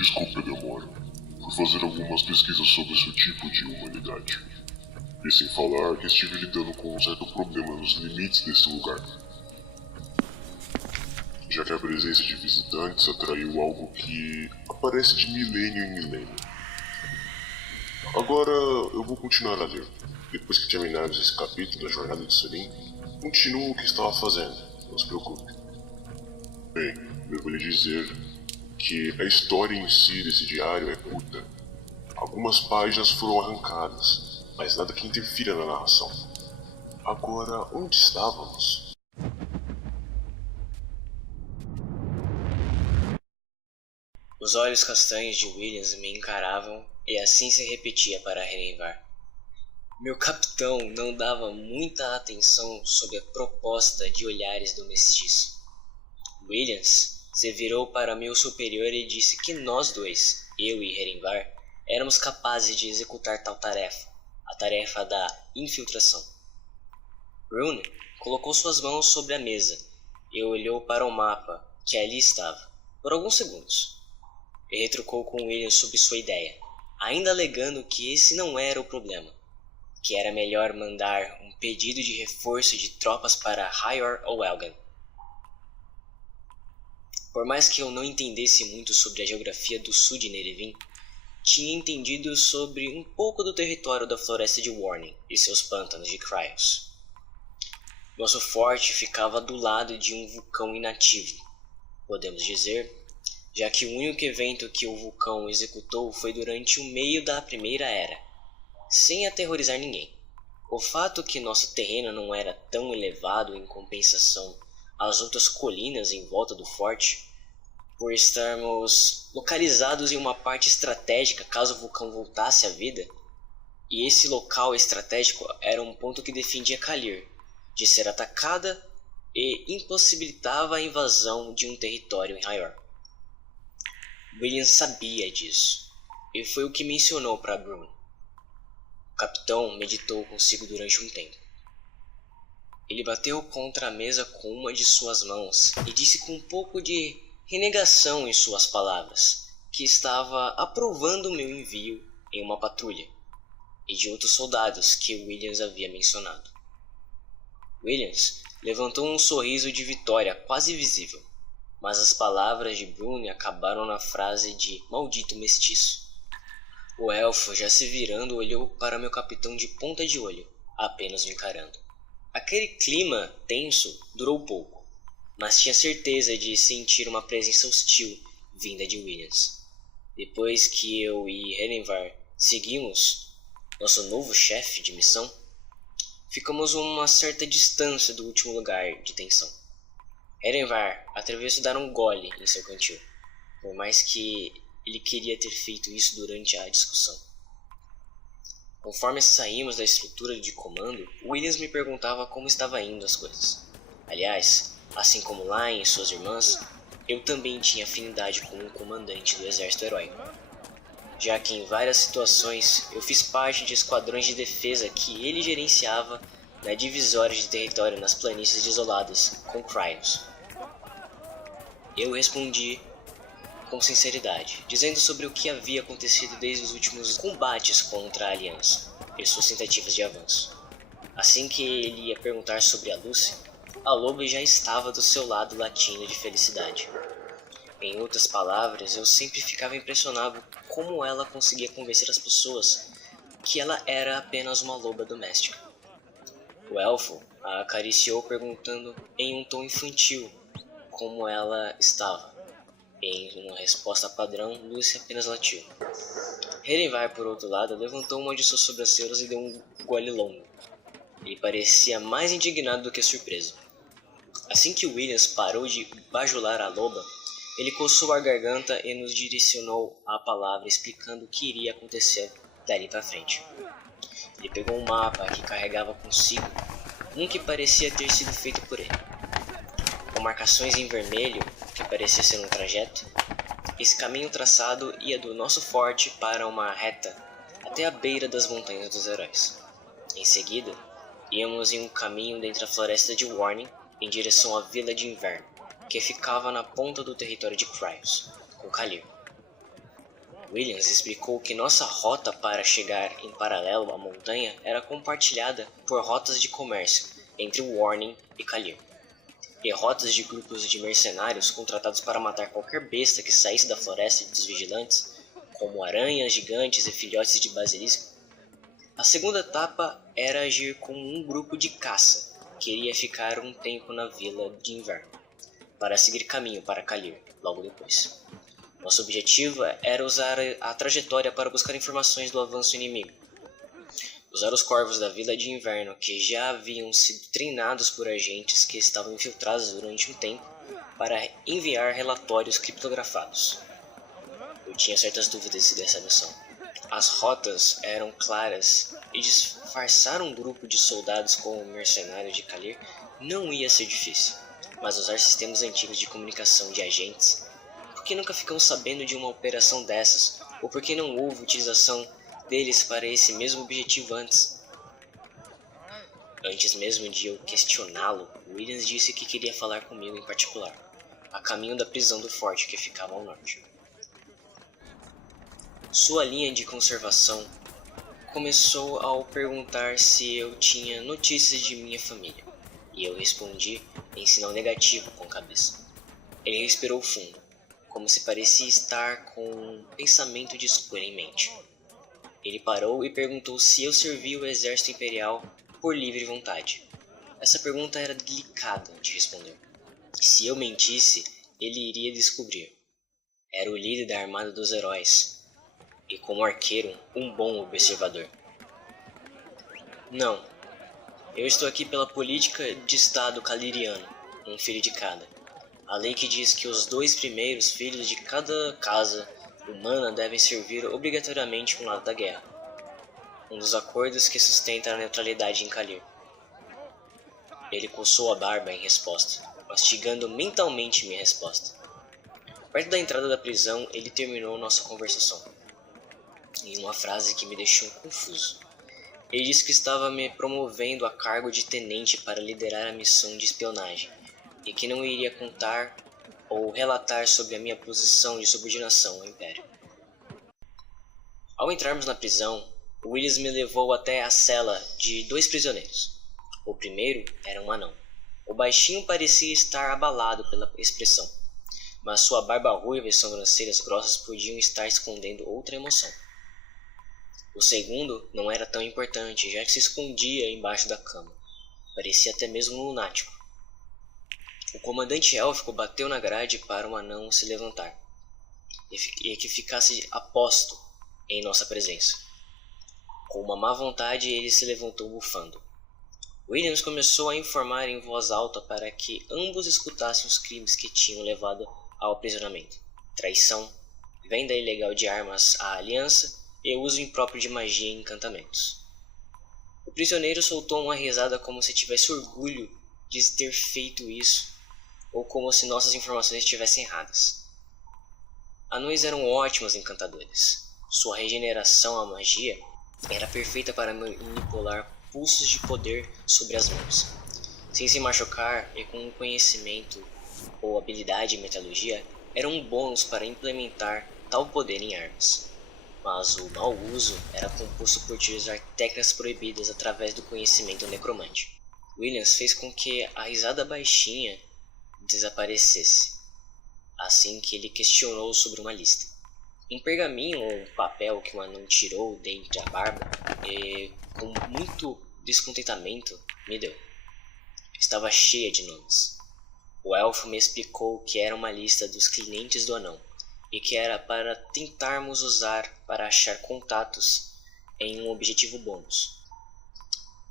Desculpe a demora. Fui fazer algumas pesquisas sobre seu tipo de humanidade. E sem falar que estive lidando com um certo problema nos limites desse lugar. Já que a presença de visitantes atraiu algo que aparece de milênio em milênio. Agora eu vou continuar a ler. Depois que terminarmos esse capítulo da jornada de Selim, continuo o que estava fazendo, não se preocupe. Bem, eu vou lhe dizer que a história em si desse diário é curta. Algumas páginas foram arrancadas, mas nada que interfira na narração. Agora, onde estávamos? Os olhos castanhos de Williams me encaravam e assim se repetia para Renvar. Meu capitão não dava muita atenção sob a proposta de olhares do mestiço. Williams se virou para meu superior e disse que nós dois, eu e Renvar, éramos capazes de executar tal tarefa, a tarefa da infiltração. Brune colocou suas mãos sobre a mesa e olhou para o mapa que ali estava, por alguns segundos. E retrucou com Williams sobre sua ideia, ainda alegando que esse não era o problema, que era melhor mandar um pedido de reforço de tropas para Hyor ou Elgan. Por mais que eu não entendesse muito sobre a geografia do sul de Nerevin, tinha entendido sobre um pouco do território da floresta de Warning e seus pântanos de Cryos. Nosso forte ficava do lado de um vulcão inativo, podemos dizer, já que o único evento que o vulcão executou foi durante o meio da Primeira Era, sem aterrorizar ninguém. O fato que nosso terreno não era tão elevado em compensação às outras colinas em volta do forte, por estarmos localizados em uma parte estratégica caso o vulcão voltasse à vida, e esse local estratégico era um ponto que defendia Kalir de ser atacada e impossibilitava a invasão de um território em Hyor. William sabia disso, e foi o que mencionou para Brune. O capitão meditou consigo durante um tempo. Ele bateu contra a mesa com uma de suas mãos e disse com um pouco de renegação em suas palavras que estava aprovando meu envio em uma patrulha e de outros soldados que Williams havia mencionado. Williams levantou um sorriso de vitória quase visível, mas as palavras de Brune acabaram na frase de maldito mestiço. O elfo, já se virando, olhou para meu capitão de ponta de olho, apenas me encarando. Aquele clima tenso durou pouco, mas tinha certeza de sentir uma presença hostil vinda de Williams. Depois que eu e Renvar seguimos nosso novo chefe de missão, ficamos a uma certa distância do último lugar de tensão. Renvar atreveu-se a dar um gole em seu cantil, por mais que ele queria ter feito isso durante a discussão. Conforme saímos da estrutura de comando, Williams me perguntava como estava indo as coisas. Aliás, assim como Lain e suas irmãs, eu também tinha afinidade com um comandante do exército heróico, já que em várias situações eu fiz parte de esquadrões de defesa que ele gerenciava na divisória de território nas planícies desoladas com Cryos. Eu respondi com sinceridade, dizendo sobre o que havia acontecido desde os últimos combates contra a Aliança e suas tentativas de avanço. Assim que ele ia perguntar sobre a Lucy, a loba já estava do seu lado latindo de felicidade. Em outras palavras, eu sempre ficava impressionado como ela conseguia convencer as pessoas que ela era apenas uma loba doméstica. O elfo a acariciou perguntando em um tom infantil como ela estava. Em uma resposta padrão, Lucy apenas latiu. Renvar, por outro lado, levantou uma de suas sobrancelhas e deu um gole longo. Ele parecia mais indignado do que surpreso. Assim que Williams parou de bajular a loba, ele coçou a garganta e nos direcionou a palavra explicando o que iria acontecer dali para frente. Ele pegou um mapa que carregava consigo, um que parecia ter sido feito por ele. Com marcações em vermelho, que parecia ser um trajeto, esse caminho traçado ia do nosso forte para uma reta até a beira das Montanhas dos Heróis. Em seguida, íamos em um caminho dentre a floresta de Warning em direção à Vila de Inverno, que ficava na ponta do território de Cryos, com Kalir. Williams explicou que nossa rota para chegar em paralelo à montanha era compartilhada por rotas de comércio entre Warning e Kalir, e rotas de grupos de mercenários contratados para matar qualquer besta que saísse da floresta dos vigilantes, como aranhas gigantes e filhotes de basilisco. A segunda etapa era agir como um grupo de caça, que iria ficar um tempo na Vila de Inverno, para seguir caminho para Kalir logo depois. Nosso objetivo era usar a trajetória para buscar informações do avanço inimigo. Usar os corvos da Vila de Inverno, que já haviam sido treinados por agentes que estavam infiltrados durante um tempo, para enviar relatórios criptografados. Eu tinha certas dúvidas dessa missão. As rotas eram claras e disfarçar um grupo de soldados como mercenários de Kalir não ia ser difícil, mas usar sistemas antigos de comunicação de agentes. Por que nunca ficamos sabendo de uma operação dessas? Ou por que não houve utilização deles para esse mesmo objetivo antes? Antes mesmo de eu questioná-lo, Williams disse que queria falar comigo em particular, a caminho da prisão do forte que ficava ao norte. Sua linha de conservação começou ao perguntar se eu tinha notícias de minha família, e eu respondi em sinal negativo com a cabeça. Ele respirou fundo, como se parecia estar com um pensamento de escolha em mente. Ele parou e perguntou se eu servia o exército imperial por livre vontade. Essa pergunta era delicada de responder. Se eu mentisse, ele iria descobrir. Era o líder da Armada dos Heróis, e como arqueiro, um bom observador. Não, eu estou aqui pela política de Estado caliriano, um filho de cada. A lei que diz que os 2 primeiros filhos de cada casa humana devem servir obrigatoriamente um lado da guerra. Um dos acordos que sustenta a neutralidade em Kalir. Ele coçou a barba em resposta, mastigando mentalmente minha resposta. Perto da entrada da prisão, ele terminou nossa conversação, em uma frase que me deixou confuso. Ele disse que estava me promovendo a cargo de tenente para liderar a missão de espionagem, e que não iria contar ou relatar sobre a minha posição de subordinação ao Império. Ao entrarmos na prisão, Williams me levou até a cela de 2 prisioneiros. O primeiro era um anão. O baixinho parecia estar abalado pela expressão, mas sua barba ruiva e sobrancelhas grossas podiam estar escondendo outra emoção. O segundo não era tão importante, já que se escondia embaixo da cama. Parecia até mesmo um lunático. O comandante élfico bateu na grade para o anão se levantar, e que ficasse a posto em nossa presença. Com uma má vontade, ele se levantou bufando. Williams começou a informar em voz alta para que ambos escutassem os crimes que tinham levado ao aprisionamento: traição, venda ilegal de armas à aliança e uso impróprio de magia e encantamentos. O prisioneiro soltou uma risada como se tivesse orgulho de ter feito isso, ou como se nossas informações estivessem erradas. Anões eram ótimos encantadores. Sua regeneração à magia era perfeita para manipular pulsos de poder sobre as mãos. Sem se machucar e com um conhecimento ou habilidade em metalurgia, era um bônus para implementar tal poder em armas. Mas o mau uso era composto por utilizar técnicas proibidas através do conhecimento necromante. Williams fez com que a risada baixinha desaparecesse, assim que ele questionou sobre uma lista. Um pergaminho ou um papel que o anão tirou dentre a barba e, com muito descontentamento, me deu. Estava cheia de nomes. O elfo me explicou que era uma lista dos clientes do anão, e que era para tentarmos usar para achar contatos em um objetivo bônus.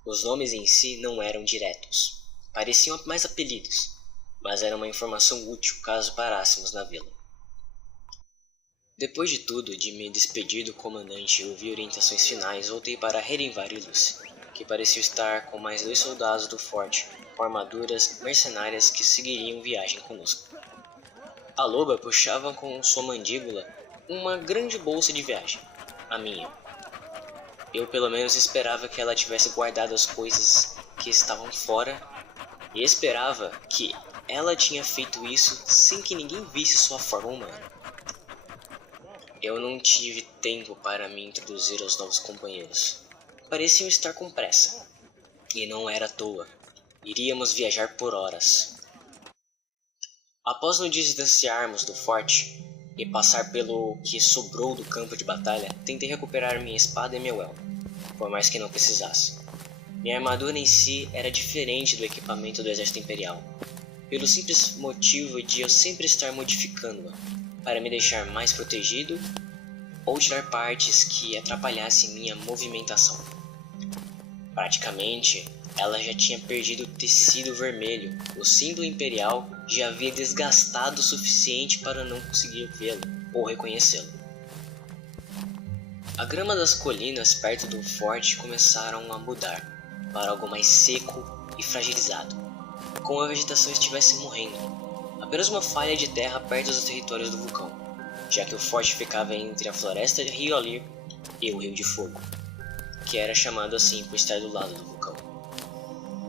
Os nomes em si não eram diretos, pareciam mais apelidos, mas era uma informação útil caso parássemos na vila. Depois de tudo, de me despedir do comandante e ouvir orientações finais, voltei para Herenvar e Lucy, que pareciam estar com mais 2 soldados do forte, com armaduras mercenárias que seguiriam viagem conosco. A loba puxava com sua mandíbula uma grande bolsa de viagem, a minha. Eu pelo menos esperava que ela tivesse guardado as coisas que estavam fora, e esperava que ela tinha feito isso sem que ninguém visse sua forma humana. Eu não tive tempo para me introduzir aos novos companheiros. Pareciam estar com pressa. E não era à toa. Iríamos viajar por horas. Após nos distanciarmos do forte e passar pelo que sobrou do campo de batalha, tentei recuperar minha espada e meu elmo, por mais que não precisasse. Minha armadura em si era diferente do equipamento do exército imperial, pelo simples motivo de eu sempre estar modificando-a para me deixar mais protegido ou tirar partes que atrapalhassem minha movimentação. Praticamente, ela já tinha perdido o tecido vermelho, o símbolo imperial já havia desgastado o suficiente para não conseguir vê-lo ou reconhecê-lo. A grama das colinas perto do forte começaram a mudar para algo mais seco e fragilizado, como a vegetação estivesse morrendo. Apenas uma falha de terra perto dos territórios do vulcão, já que o forte ficava entre a floresta de Riolir e o Rio de Fogo, que era chamado assim por estar do lado do vulcão.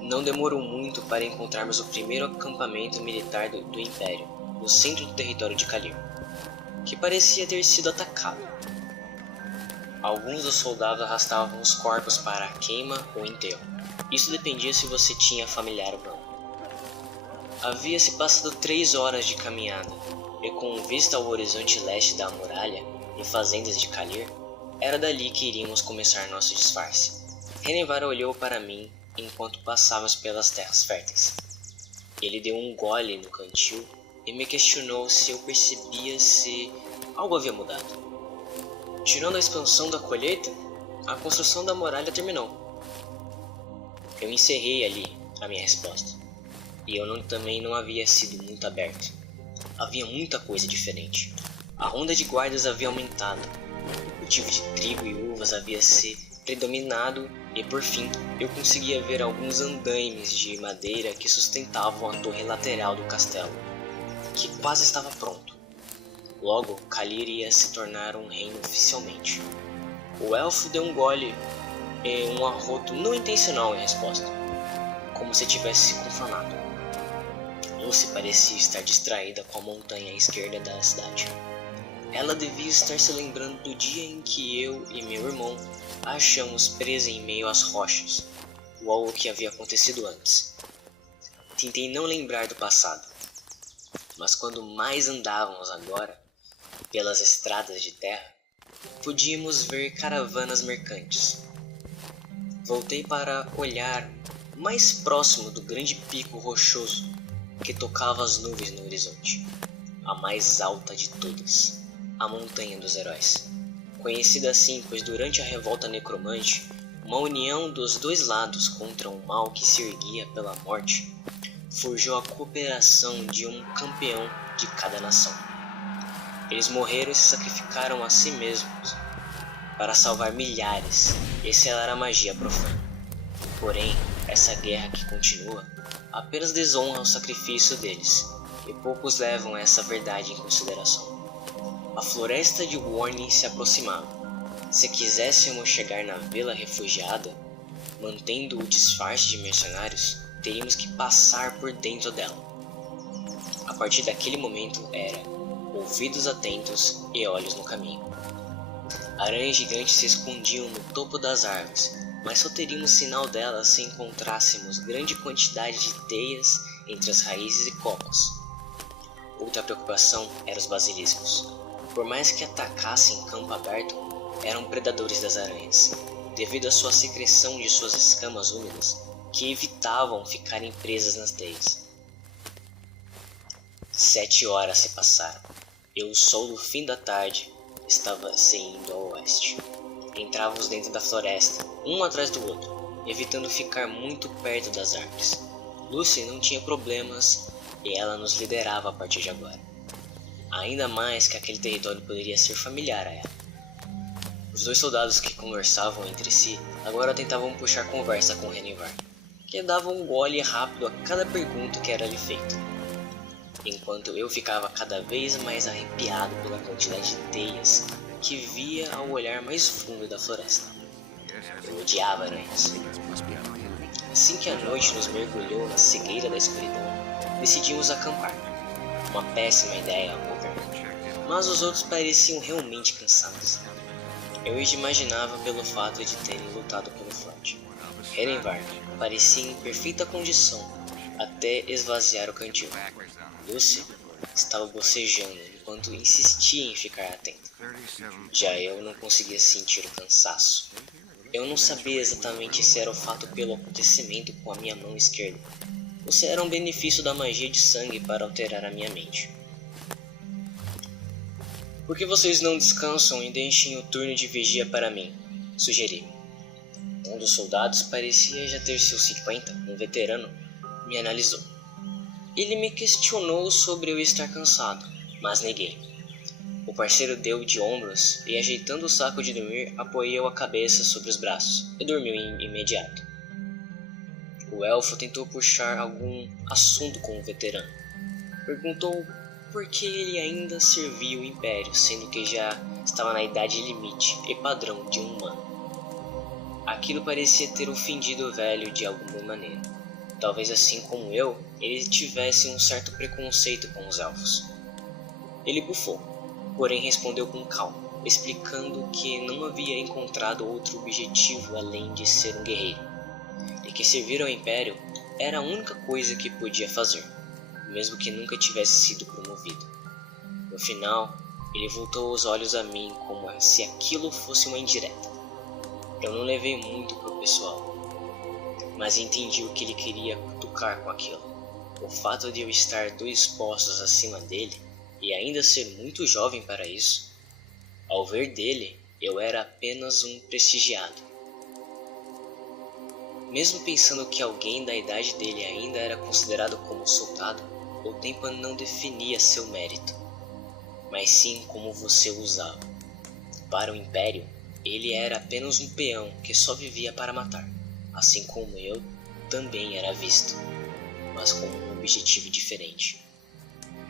Não demorou muito para encontrarmos o primeiro acampamento militar do Império, no centro do território de Kalir, que parecia ter sido atacado. Alguns dos soldados arrastavam os corpos para a queima ou enterro. Isso dependia se você tinha familiar ou não. Havia-se passado 3 horas de caminhada, e com vista ao horizonte leste da muralha e fazendas de Kalir, era dali que iríamos começar nosso disfarce. Renevar olhou para mim enquanto passávamos pelas terras férteis. Ele deu um gole no cantil e me questionou se eu percebia se algo havia mudado. Tirando a expansão da colheita, a construção da muralha terminou. Eu encerrei ali a minha resposta, e eu também não havia sido muito aberto. Havia muita coisa diferente. A ronda de guardas havia aumentado, o cultivo de trigo e uvas havia se predominado e por fim eu conseguia ver alguns andaimes de madeira que sustentavam a torre lateral do castelo, que quase estava pronto. Logo, Kalir ia se tornar um reino oficialmente. O elfo deu um gole e um arroto não intencional em resposta, como se tivesse se conformado. Lucy parecia estar distraída com a montanha à esquerda da cidade. Ela devia estar se lembrando do dia em que eu e meu irmão a achamos presa em meio às rochas, ou algo que havia acontecido antes. Tentei não lembrar do passado, mas quando mais andávamos agora, pelas estradas de terra, podíamos ver caravanas mercantes. Voltei para olhar mais próximo do grande pico rochoso que tocava as nuvens no horizonte, a mais alta de todas, a Montanha dos Heróis. Conhecida assim pois durante a revolta necromante, uma união dos dois lados contra o mal que se erguia pela morte, forjou a cooperação de um campeão de cada nação. Eles morreram e se sacrificaram a si mesmos para salvar milhares e selar a magia profana. Porém, essa guerra que continua apenas desonra o sacrifício deles, e poucos levam essa verdade em consideração. A floresta de Warning se aproximava. Se quiséssemos chegar na vila refugiada, mantendo o disfarce de mercenários, teríamos que passar por dentro dela. A partir daquele momento era ouvidos atentos e olhos no caminho. Aranhas gigantes se escondiam no topo das árvores, mas só teríamos sinal delas se encontrássemos grande quantidade de teias entre as raízes e copas. Outra preocupação eram os basiliscos. Por mais que atacassem em campo aberto, eram predadores das aranhas, devido à sua secreção de suas escamas úmidas, que evitavam ficarem presas nas teias. 7 horas se passaram, e o sol do fim da tarde estava se indo ao oeste. Entrávamos dentro da floresta, um atrás do outro, evitando ficar muito perto das árvores. Lucy não tinha problemas e ela nos liderava a partir de agora. Ainda mais que aquele território poderia ser familiar a ela. Os dois soldados que conversavam entre si agora tentavam puxar conversa com Renivar, que dava um gole rápido a cada pergunta que era lhe feita, enquanto eu ficava cada vez mais arrepiado pela quantidade de teias que via ao olhar mais fundo da floresta. Eu odiava aranhas. Assim que a noite nos mergulhou na cegueira da escuridão, decidimos acampar. Uma péssima ideia, ao meu ver. mas os outros pareciam realmente cansados. Eu os imaginava pelo fato de terem lutado pelo forte. Herenvar parecia em perfeita condição até esvaziar o cantil. Lucy estava bocejando enquanto insistia em ficar atenta. Já eu não conseguia sentir o cansaço. Eu não sabia exatamente se era o fato pelo acontecimento com a minha mão esquerda, ou se era um benefício da magia de sangue para alterar a minha mente. Por que vocês não descansam e deixem o turno de vigia para mim? Sugeri. Um dos soldados parecia já ter seus 50, um veterano, me analisou. Ele me questionou sobre eu estar cansado, mas neguei. O parceiro deu de ombros e, ajeitando o saco de dormir, apoiou a cabeça sobre os braços e dormiu imediato. O elfo tentou puxar algum assunto com o veterano. Perguntou por que ele ainda servia o Império, sendo que já estava na idade limite e padrão de um humano. Aquilo parecia ter ofendido o velho de alguma maneira. Talvez assim como eu, ele tivesse um certo preconceito com os elfos. Ele bufou, porém respondeu com calma, explicando que não havia encontrado outro objetivo além de ser um guerreiro, e que servir ao Império era a única coisa que podia fazer, mesmo que nunca tivesse sido promovido. No final, ele voltou os olhos a mim como se aquilo fosse uma indireta. Eu não levei muito pro pessoal, mas entendi o que ele queria cutucar com aquilo. O fato de eu estar 2 postos acima dele e ainda ser muito jovem para isso, ao ver dele, eu era apenas um prestigiado. Mesmo pensando que alguém da idade dele ainda era considerado como soldado, o tempo não definia seu mérito, mas sim como você o usava. Para o Império, ele era apenas um peão que só vivia para matar, assim como eu também era visto, mas com um objetivo diferente.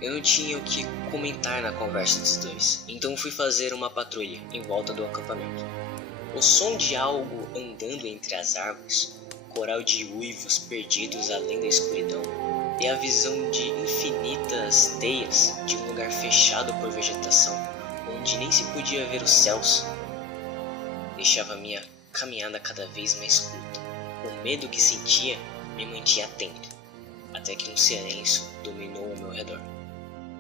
Eu não tinha o que comentar na conversa dos dois, então fui fazer uma patrulha em volta do acampamento. O som de algo andando entre as árvores, coral de uivos perdidos além da escuridão, e a visão de infinitas teias de um lugar fechado por vegetação, onde nem se podia ver os céus, deixava minha caminhada cada vez mais curta. O medo que sentia me mantinha atento, até que um silêncio dominou ao meu redor.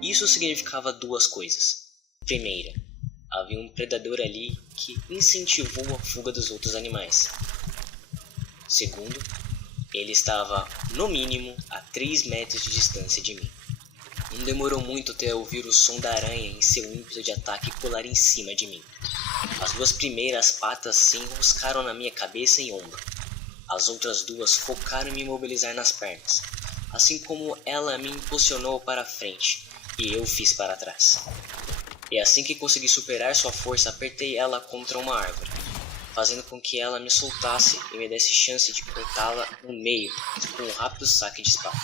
Isso significava 2 coisas. Primeira, havia um predador ali que incentivou a fuga dos outros animais. Segundo, ele estava, no mínimo, a 3 metros de distância de mim. Não demorou muito até ouvir o som da aranha em seu ímpeto de ataque pular em cima de mim. As 2 primeiras patas se enroscaram na minha cabeça e ombro. As outras 2 focaram em me imobilizar nas pernas, assim como ela me impulsionou para a frente e eu fiz para trás. E assim que consegui superar sua força, apertei ela contra uma árvore, fazendo com que ela me soltasse e me desse chance de cortá-la no meio com um rápido saque de espada.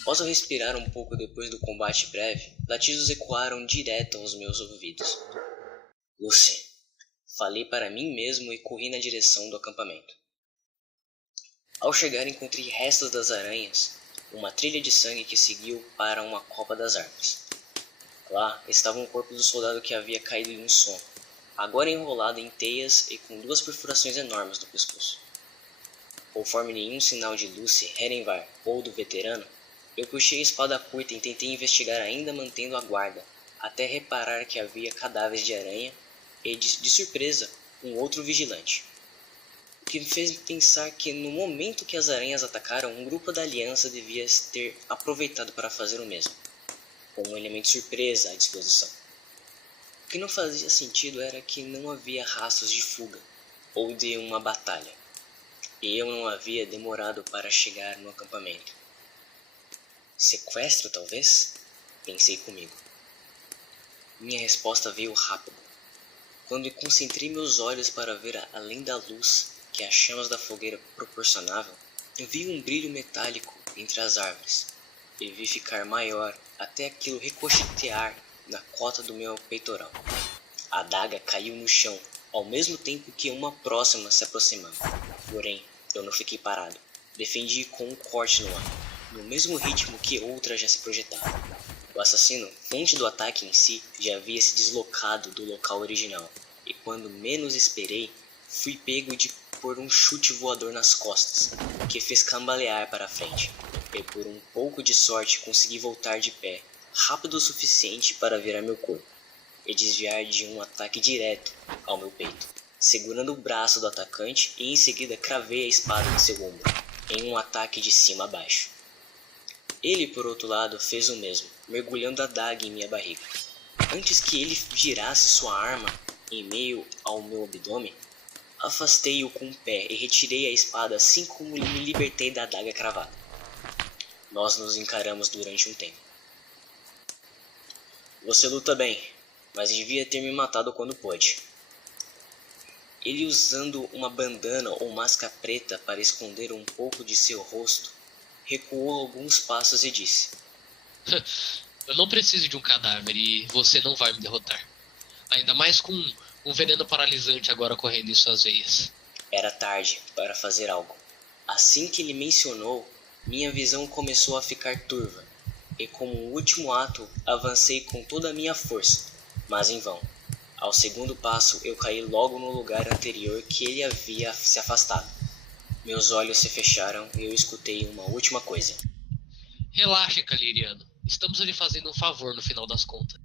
Após eu respirar um pouco depois do combate breve, latidos ecoaram direto aos meus ouvidos. Lucy, falei para mim mesmo e corri na direção do acampamento. Ao chegar, encontrei restos das aranhas, uma trilha de sangue que seguiu para uma copa das árvores. Lá estava um corpo do soldado que havia caído em um sono, agora enrolado em teias e com 2 perfurações enormes no pescoço. Conforme nenhum sinal de Lucy, Herenvar ou do veterano, eu puxei a espada curta e tentei investigar ainda mantendo a guarda, até reparar que havia cadáveres de aranha e, de surpresa, um outro vigilante. O que me fez pensar que no momento que as aranhas atacaram, um grupo da aliança devia ter aproveitado para fazer o mesmo, com um elemento surpresa à disposição. O que não fazia sentido era que não havia rastros de fuga ou de uma batalha, e eu não havia demorado para chegar no acampamento. Sequestro, talvez? Pensei comigo. Minha resposta veio rápido. Quando concentrei meus olhos para ver além da luz que as chamas da fogueira proporcionavam, vi um brilho metálico entre as árvores e vi ficar maior até aquilo ricochetear na cota do meu peitoral. A adaga caiu no chão, ao mesmo tempo que uma próxima se aproximava. Porém, eu não fiquei parado. Defendi com um corte no ar, no mesmo ritmo que outra já se projetava. O assassino, fonte do ataque em si, já havia se deslocado do local original, e quando menos esperei, fui pego por um chute voador nas costas, que fez cambalear para a frente, e por um pouco de sorte consegui voltar de pé, rápido o suficiente para virar meu corpo, e desviar de um ataque direto ao meu peito, segurando o braço do atacante e em seguida cravei a espada em seu ombro, em um ataque de cima a baixo. Ele, por outro lado, fez o mesmo, mergulhando a adaga em minha barriga. Antes que ele girasse sua arma em meio ao meu abdômen, afastei-o com o pé e retirei a espada assim como me libertei da adaga cravada. Nós nos encaramos durante um tempo. Você luta bem, mas devia ter me matado quando pôde. Ele, usando uma bandana ou máscara preta para esconder um pouco de seu rosto, recuou alguns passos e disse: Eu não preciso de um cadáver e você não vai me derrotar. Ainda mais com um veneno paralisante agora correndo em suas veias. Era tarde para fazer algo. Assim que ele mencionou, minha visão começou a ficar turva, e como um último ato, avancei com toda a minha força, mas em vão. Ao segundo passo, eu caí logo no lugar anterior que ele havia se afastado. Meus olhos se fecharam e eu escutei uma última coisa. Relaxa, Caliriano. Estamos lhe fazendo um favor no final das contas.